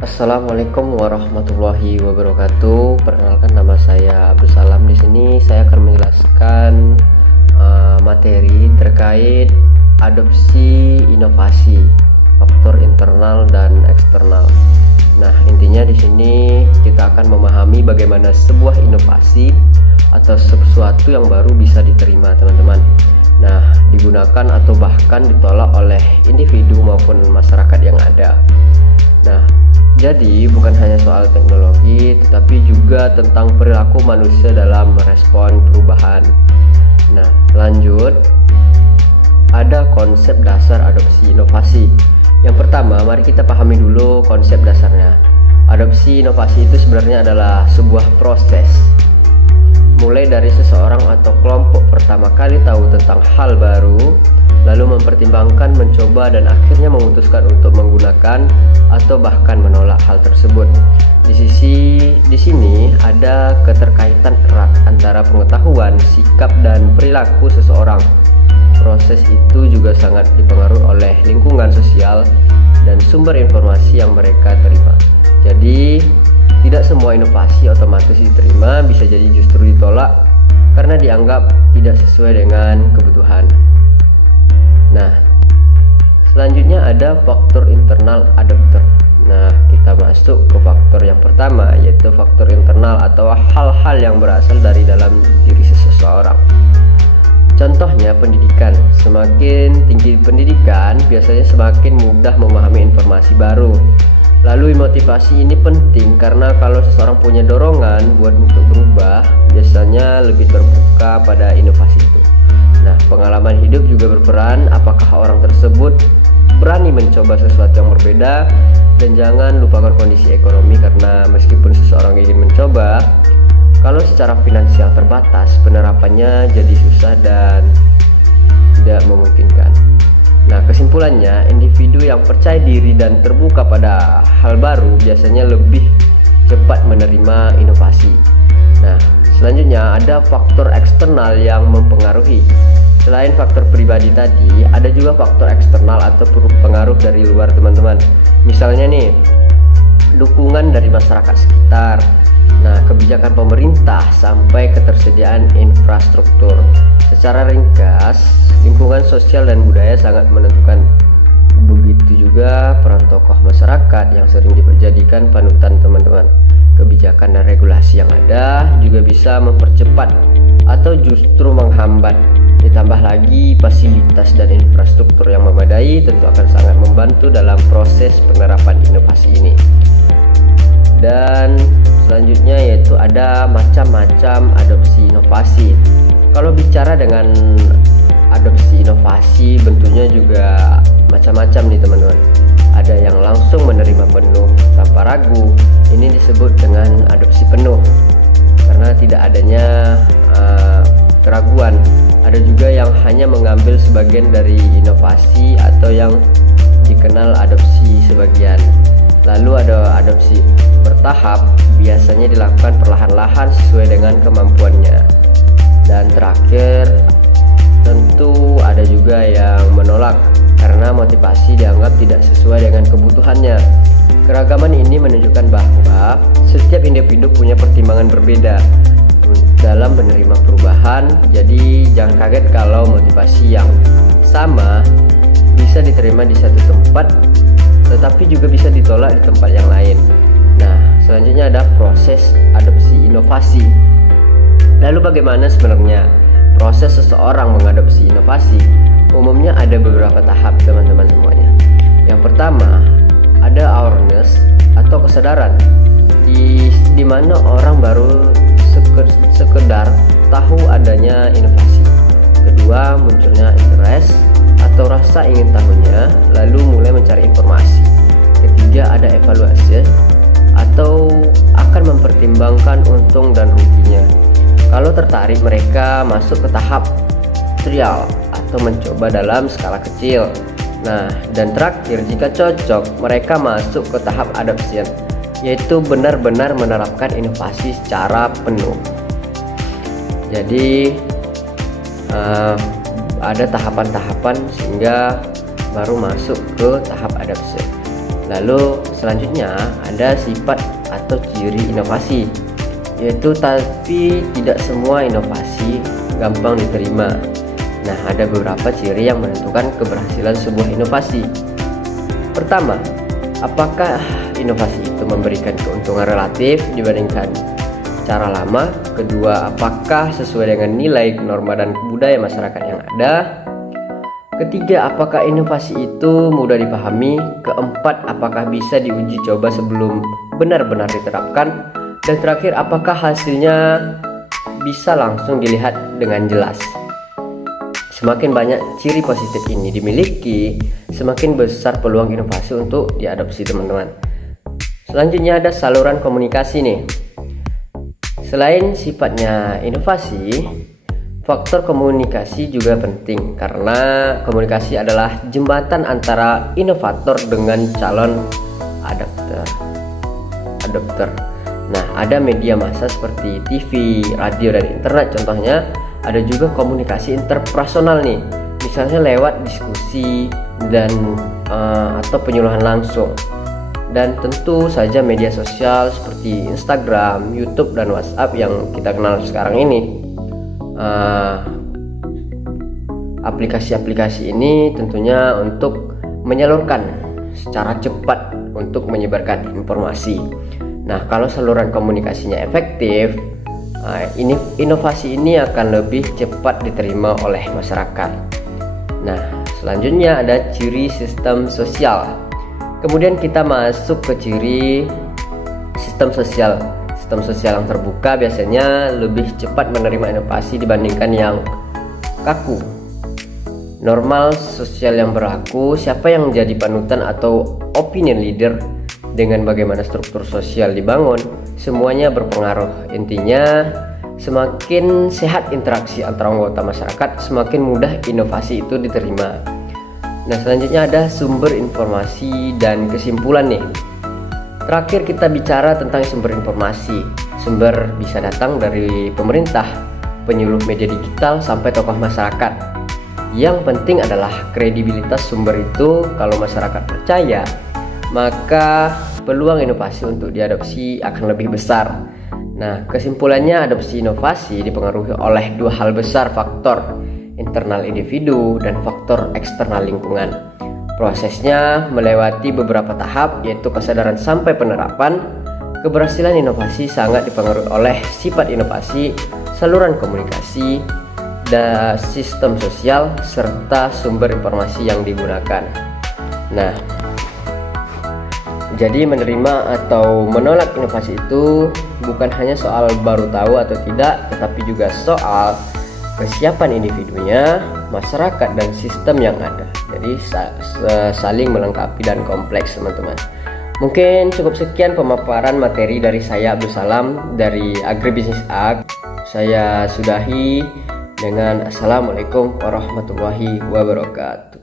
Assalamualaikum warahmatullahi wabarakatuh. Perkenalkan, nama saya Abdul Salam. Di sini saya akan menjelaskan materi terkait adopsi inovasi, faktor internal dan eksternal. Nah, intinya di sini kita akan memahami bagaimana sebuah inovasi atau sesuatu yang baru bisa diterima, teman-teman. Nah, digunakan atau bahkan ditolak oleh individu maupun masyarakat yang ada. Nah, jadi bukan hanya soal teknologi, tetapi juga tentang perilaku manusia dalam merespon perubahan. Nah, lanjut, ada konsep dasar adopsi inovasi. Yang pertama, mari kita pahami dulu konsep dasarnya. Adopsi inovasi itu sebenarnya adalah sebuah proses, mulai dari seseorang atau kelompok pertama kali tahu tentang hal baru, lalu mempertimbangkan, mencoba, dan akhirnya memutuskan untuk menggunakan atau bahkan menolak hal tersebut. Di sini ada keterkaitan erat antara pengetahuan, sikap, dan perilaku seseorang. Proses itu juga sangat dipengaruhi oleh lingkungan sosial dan sumber informasi yang mereka terima. Jadi, tidak semua inovasi otomatis diterima, bisa jadi justru ditolak karena dianggap tidak sesuai dengan kebutuhan. Nah, selanjutnya ada faktor internal adopter. Nah, kita masuk ke faktor yang pertama, yaitu faktor internal atau hal-hal yang berasal dari dalam diri seseorang. Contohnya pendidikan. Semakin tinggi pendidikan, biasanya semakin mudah memahami informasi baru. Lalu motivasi ini penting karena kalau seseorang punya dorongan buat untuk berubah, biasanya lebih terbuka pada inovasi itu. Nah, pengalaman hidup juga berperan. Apakah orang tersebut berani mencoba sesuatu yang berbeda? Dan jangan lupakan kondisi ekonomi, karena meskipun seseorang ingin mencoba, kalau secara finansial terbatas, penerapannya jadi susah dan tidak memungkinkan. Nah, kesimpulannya, individu yang percaya diri dan terbuka pada hal baru biasanya lebih cepat menerima inovasi. Nah, selanjutnya ada faktor eksternal yang mempengaruhi. Selain faktor pribadi tadi, ada juga faktor eksternal atau pengaruh dari luar, teman-teman. Misalnya nih, dukungan dari masyarakat sekitar. Nah, kebijakan pemerintah sampai ketersediaan infrastruktur. Secara ringkas, lingkungan sosial dan budaya sangat menentukan. Begitu juga peran tokoh masyarakat yang sering dijadikan panutan, teman-teman. Kebijakan dan regulasi yang ada juga bisa mempercepat atau justru menghambat. Ditambah lagi fasilitas dan infrastruktur yang memadai tentu akan sangat membantu dalam proses penerapan inovasi ini. Dan selanjutnya yaitu ada macam-macam adopsi inovasi. Kalau bicara dengan adopsi inovasi, bentuknya juga macam-macam nih, teman-teman. Ada yang langsung menerima penuh tanpa ragu. Ini disebut dengan adopsi penuh karena tidak adanya keraguan. Ada juga yang hanya mengambil sebagian dari inovasi atau yang dikenal adopsi sebagian. Lalu ada adopsi bertahap, biasanya dilakukan perlahan-lahan sesuai dengan kemampuannya. Dan terakhir, tentu ada juga yang menolak karena motivasi dianggap tidak sesuai dengan kebutuhannya. Keragaman ini menunjukkan bahwa setiap individu punya pertimbangan berbeda dalam menerima perubahan. Jadi jangan kaget kalau motivasi yang sama bisa diterima di satu tempat, tetapi juga bisa ditolak di tempat yang lain. Nah, selanjutnya ada proses adopsi inovasi. Lalu bagaimana sebenarnya proses seseorang mengadopsi inovasi? Umumnya ada beberapa tahap, teman-teman semuanya. Yang pertama, ada awareness atau kesadaran, di mana orang baru sekedar tahu adanya inovasi. Kedua, munculnya interest atau rasa ingin tahunya, lalu mulai mencari informasi. Ketiga, ada evaluasi atau akan mempertimbangkan untung dan ruginya. Kalau tertarik, mereka masuk ke tahap trial atau mencoba dalam skala kecil. Nah, dan terakhir, jika cocok, mereka masuk ke tahap adoption, yaitu benar-benar menerapkan inovasi secara penuh. Jadi ada tahapan-tahapan sehingga baru masuk ke tahap adoption. Lalu selanjutnya ada sifat atau ciri inovasi, yaitu tapi tidak semua inovasi gampang diterima. Nah, ada beberapa ciri yang menentukan keberhasilan sebuah inovasi. Pertama, apakah inovasi itu memberikan keuntungan relatif dibandingkan cara lama? Kedua, apakah sesuai dengan nilai, norma, dan budaya masyarakat yang ada? Ketiga, apakah inovasi itu mudah dipahami? Keempat, apakah bisa diuji coba sebelum benar-benar diterapkan? Dan terakhir, apakah hasilnya bisa langsung dilihat dengan jelas? Semakin banyak ciri positif ini dimiliki, semakin besar peluang inovasi untuk diadopsi, teman-teman. Selanjutnya ada saluran komunikasi nih. Selain sifatnya inovasi, faktor komunikasi juga penting karena komunikasi adalah jembatan antara inovator dengan calon adopter. Nah, ada media massa seperti TV, radio, dan internet contohnya. Ada juga komunikasi interpersonal nih, misalnya lewat diskusi dan atau penyuluhan langsung. Dan tentu saja media sosial seperti Instagram, YouTube, dan WhatsApp yang kita kenal sekarang ini. Aplikasi-aplikasi ini tentunya untuk menyalurkan secara cepat untuk menyebarkan informasi. Nah, kalau saluran komunikasinya efektif, inovasi ini akan lebih cepat diterima oleh masyarakat. Nah, selanjutnya ada ciri sistem sosial. Kemudian kita masuk ke ciri sistem sosial. Sistem sosial yang terbuka biasanya lebih cepat menerima inovasi dibandingkan yang kaku. Normal sosial yang berlaku, siapa yang menjadi panutan atau opinion leader, dengan bagaimana struktur sosial dibangun, semuanya berpengaruh. Intinya, semakin sehat interaksi antara anggota masyarakat, semakin mudah inovasi itu diterima. Nah, selanjutnya ada sumber informasi dan kesimpulan nih. Terakhir kita bicara tentang sumber informasi. Sumber bisa datang dari pemerintah, penyuluh media digital, sampai tokoh masyarakat. Yang penting adalah kredibilitas sumber itu. Kalau masyarakat percaya, maka peluang inovasi untuk diadopsi akan lebih besar. Nah, kesimpulannya, adopsi inovasi dipengaruhi oleh dua hal besar, faktor internal individu dan faktor eksternal lingkungan. Prosesnya melewati beberapa tahap, yaitu kesadaran sampai penerapan. Keberhasilan inovasi sangat dipengaruhi oleh sifat inovasi, saluran komunikasi, dan sistem sosial, serta sumber informasi yang digunakan. Nah, jadi menerima atau menolak inovasi itu bukan hanya soal baru tahu atau tidak, tetapi juga soal kesiapan individunya, masyarakat, dan sistem yang ada. Jadi saling melengkapi dan kompleks, teman-teman. Mungkin cukup sekian pemaparan materi dari saya, Abdul Salam, dari Agribisnis Ag. Saya sudahi dengan Assalamualaikum warahmatullahi wabarakatuh.